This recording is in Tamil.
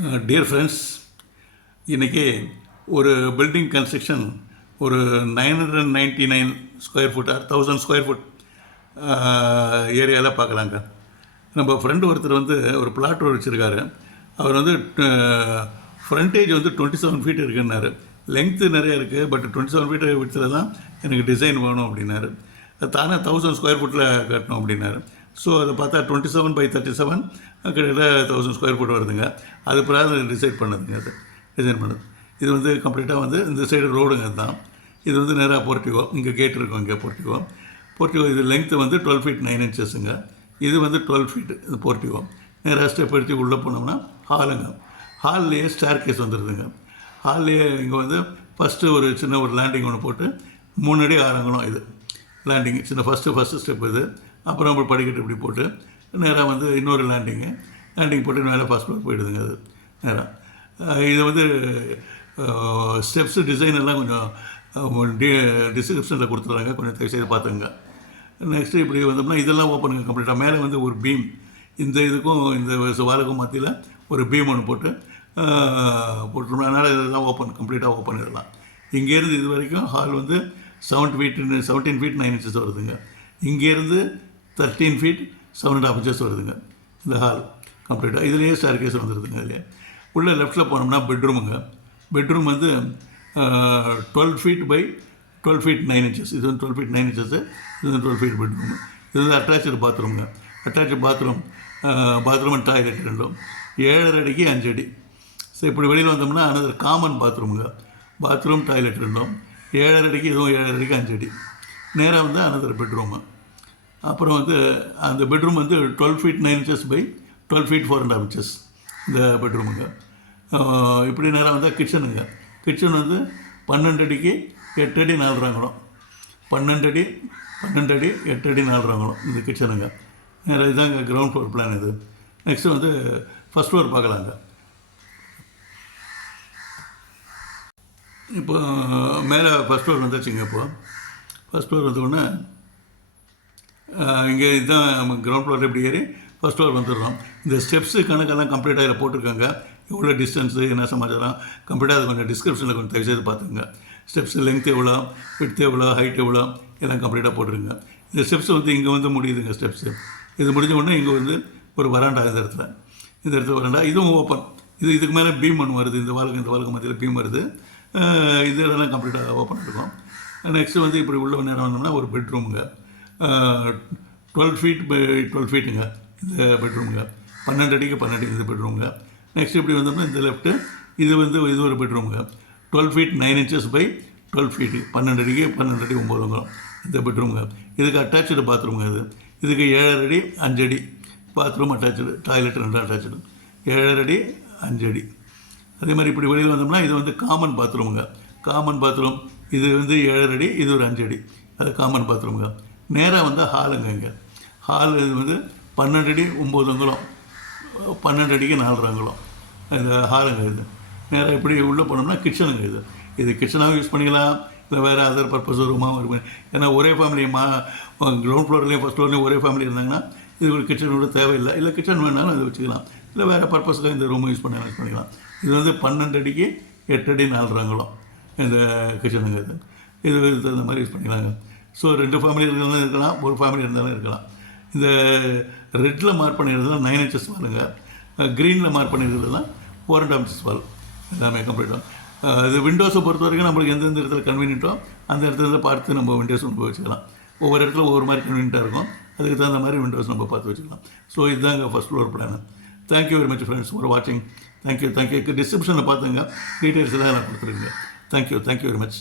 டியர் ஃப்ரெண்ட்ஸ், இன்றைக்கி ஒரு பில்டிங் கன்ஸ்ட்ரக்ஷன் ஒரு 999 ஸ்கொயர் ஃபுட் 1000 ஸ்கொயர் ஃபுட் ஏரியாவில் பார்க்கலாங்க. நம்ம ஃப்ரெண்டு ஒருத்தர் வந்து ஒரு பிளாட் வச்சுருக்காரு. அவர் வந்து ஃப்ரண்டேஜ் வந்து 27 ஃபீட் இருக்குன்னாரு. லெங்க்த்து நிறையா இருக்குது, பட் 27 ஃபீட் விடத்தில் தான் எனக்கு டிசைன் வேணும் அப்படின்னாரு. தானே 1000 ஸ்கொயர் ஃபுட்டில் கட்டணும் அப்படின்னாரு. ஸோ அதை பார்த்தா 27/37 கிட்டத்தட்ட 1000 ஸ்கொயர் ஃபுட் வருதுங்க. அது பிறகு டிசைன் பண்ணதுங்க. அது டிசைன் பண்ணது இது வந்து கம்ப்ளீட்டாக வந்து இந்த சைடு ரோடுங்க தான். இது வந்து நேராக போர்ட்டிகோ, இங்கே கேட் இருக்கும். இங்கே போர்ட்டிகோ இது லெங்க்த்து வந்து 12 feet 9 inchesங்க. இது வந்து 12 feet இது போர்ட்டிகோ. நேராக ஸ்டெப் எடுத்து உள்ளே போனோம்னா ஹாலுங்க. ஹால்லேயே ஸ்டேர் கேஸ் வந்துடுதுங்க. ஹால்லேயே இங்கே வந்து ஃபஸ்ட்டு ஒரு சின்ன ஒரு லேண்டிங் ஒன்று போட்டு 3 அடி 6 அங்குலம் இது லேண்டிங். சின்ன ஃபஸ்ட்டு ஸ்டெப் இது. அப்புறம் நம்ம படிக்கட்டு இப்படி போட்டு நேராக வந்து இன்னொரு லேண்டிங் போட்டு நேராக ஃபஸ்ட் ஃப்ளோர் போயிடுதுங்க. அது நேராக இது வந்து ஸ்டெப்ஸு டிசைன் எல்லாம் கொஞ்சம் டிஸ்கிரிப்ஷனில் கொடுத்துட்றாங்க, கொஞ்சம் தயவுசெய்து பார்த்துங்க. நெக்ஸ்ட்டு இப்படி வந்தோம்னா இதெல்லாம் ஓப்பனுங்க கம்ப்ளீட்டாக. மேலே வந்து ஒரு பீம், இந்த இதுக்கும் இந்த வாலுக்கும் மத்தியில் ஒரு பீம் ஒன்று போட்டுருந்தோம். அதனால் இதெல்லாம் கம்ப்ளீட்டாக ஓப்பன் இதெல்லாம். இங்கேருந்து இது வரைக்கும் ஹால் வந்து 17 feet 9 inches வருதுங்க. இங்கேருந்து 13 feet 7.5 inches வருதுங்க இந்த ஹால் கம்ப்ளீட்டாக. இதுலேயே ஸ்டேர் கேஸ் வந்துடுதுங்க. அதுலேயே உள்ளே லெஃப்ட்டில் போனோம்னா பெட்ரூமுங்க. பெட்ரூம் வந்து 12 feet by 12 feet 9 inches. இது வந்து 12 feet 9 inches. இது வந்து 12 feet பெட்ரூமு. இது வந்து அட்டாச்சு பாத்ரூமுங்க. அட்டாச்சு பாத்ரூம் அண்ட் டாய்லெட் ரெண்டும் 7.5 அடிக்கு 5 அடி. ஸோ இப்படி வெளியில் வந்தோம்னா அனதர் காமன் பாத்ரூமுங்க. பாத்ரூம் டாய்லெட் ரெண்டும் 7.5 அடிக்கு, இதுவும் 7.5 அடிக்கு 5 அடி. நேராக வந்து அனதர் பெட்ரூமு. அப்புறம் வந்து அந்த பெட்ரூம் வந்து 12 feet 9 inches by 12 feet 4.5 inches இந்த பெட்ரூமுங்க. இப்படி நேராக வந்தால் கிச்சனுங்க. கிச்சன் வந்து 12 அடிக்கு 8 அடி 4 அங்குலம். 12 அடி 8 அடி 4 அங்குலம் இந்த கிச்சனுங்க. நேராக இதுதாங்க கிரவுண்ட் ஃப்ளோர் பிளான் இது. நெக்ஸ்ட்டு வந்து ஃபஸ்ட் ஃப்ளோர் பார்க்கலாங்க. இப்போ மேலே ஃபஸ்ட் ஃப்ளோர் வந்துச்சுங்க. இப்போது ஃபஸ்ட் ஃப்ளோர் வந்தோடனே இங்கே இதுதான் நம்ம கிரவுண்ட் ஃப்ளோர் இப்படி ஏறி ஃபஸ்ட் ஃப்ளோர் வந்துடுறோம். இந்த ஸ்டெப்ஸு கணக்கெல்லாம் கம்ப்ளீட்டாக இதில் போட்டிருக்காங்க. எவ்வளோ டிஸ்டன்ஸு என்ன சமாச்சாரம் கம்ப்ளீட்டாக அது கொஞ்சம் டிஸ்கிரிப்ஷனில் கொஞ்சம் தயவுசெய்து பார்த்துங்க. ஸ்டெப்ஸு லெங்த் எவ்வளோ, விட்த் எவ்வளோ, ஹைட் எவ்வளோ எல்லாம் கம்ப்ளீட்டாக போட்டுருங்க. இந்த ஸ்டெப்ஸ் வந்து இங்கே வந்து முடியுதுங்க. ஸ்டெப்ஸு இது முடிஞ்ச உடனே இங்கே வந்து ஒரு வராண்டா இந்த இடத்துல வராண்டா. இதுவும் ஓப்பன். இதுக்கு மேலே பீம் ஒன்று வருது. இந்த வாளுக்கு மத்தியில் பீம் வருது. இது இதெல்லாம் கம்ப்ளீட்டாக ஓப்பன் இருக்கும். நெக்ஸ்ட்டு வந்து இப்படி உள்ள நேரம் வந்தோம்னா ஒரு பெட்ரூமுங்க. 12 feet by 12 feetங்க இந்த பெட்ரூமுங்க. 12 அடிக்கு 12 அடி இந்த பெட்ரூமுங்க. நெக்ஸ்ட் இப்படி வந்தோம்னா இந்த லெஃப்ட்டு இது ஒரு பெட்ரூமுங்க. 12 feet 9 inches by 12 feet 12 அடிக்கு 12 அடி 9 அங்குலம் இந்த பெட்ரூமுங்க. இதுக்கு அட்டாச்சு பாத்ரூமுங்க. இதுக்கு 7.5 அடி 5 அடி பாத்ரூம் அட்டாச்சு, டாய்லெட் ரெண்டும் அட்டாச்சு. 7.5 அடி 5 அடி. அதே மாதிரி இப்படி வெளியில் வந்தோம்னா இது வந்து காமன் பாத்ரூமுங்க. காமன் பாத்ரூம் இது வந்து 7.5 அடி, இது ஒரு 5 அடி. அது காமன் பாத்ரூமுங்க. நேராக வந்து ஹாலுங்க. இங்கே ஹால் இது வந்து 12 அடி 9 அங்குலம் 12 அடிக்கு 4 அங்குலம் இந்த ஹாலுங்க. இது நேராக இப்படி உள்ளே போனோம்னா கிச்சனுங்க. இது கிச்சனாகவும் யூஸ் பண்ணிக்கலாம், இல்லை வேறு அதர் பர்பஸ் ரூமாகவும் இருக்கும். ஏன்னா ஒரே ஃபேமிலி கிரவுண்ட் ஃப்ளோர்லேயும் ஃபஸ்ட் ஃப்ளோர்லேயும் ஒரே ஃபேமிலி இருந்தாங்கன்னா இது ஒரு கிச்சனோட தேவையில்லை. இல்லை கிச்சன் வேணாலும் அதை வச்சுக்கலாம், இல்லை வேறு பர்பஸுக்கு இந்த ரூமை யூஸ் பண்ணிக்கலாம். இது வந்து 12 அடிக்கு 8 அடி 4 அங்குலம் இந்த கிச்சனுங்க. இது தகுந்த மாதிரி யூஸ் பண்ணிக்கலாங்க. ஸோ 2 ஃபேமிலி இருந்தாலும் இருக்கலாம், ஒரு ஃபேமிலி இருந்தாலும் இருக்கலாம். இந்த ரெட்டில் மார்க் பண்ணிடுறதுலாம் 9 inches வாலுங்க. க்ரீனில் மார்க் பண்ணிடுறதுலாம் 4.5 inches வால் எல்லாமே கம்ப்ளீட்டாக. இது விண்டோஸை பொறுத்த வரைக்கும் நம்மளுக்கு எந்தெந்த இடத்துல கன்வீனியன்ட்டோ அந்த இடத்துல பார்த்து நம்ம விண்டோஸ் கொண்டு போய் வச்சுக்கலாம். ஒவ்வொரு இடத்துல ஒவ்வொரு மாதிரி கன்வீனியன்ட்டாக இருக்கும். அதுக்கு தகுந்த மாதிரி விண்டோஸ் நம்ம பார்த்து வச்சுக்கலாம். ஸோ இதுதாங்க first floor plan. Thank you very much friends for வாட்சிங். தேங்க்யூ. டிஸ்கிரிப்ஷனில் பார்த்துங்க, டீட்டெயில்ஸ் எல்லாம் நான் கொடுத்துருங்க. Thank you very much.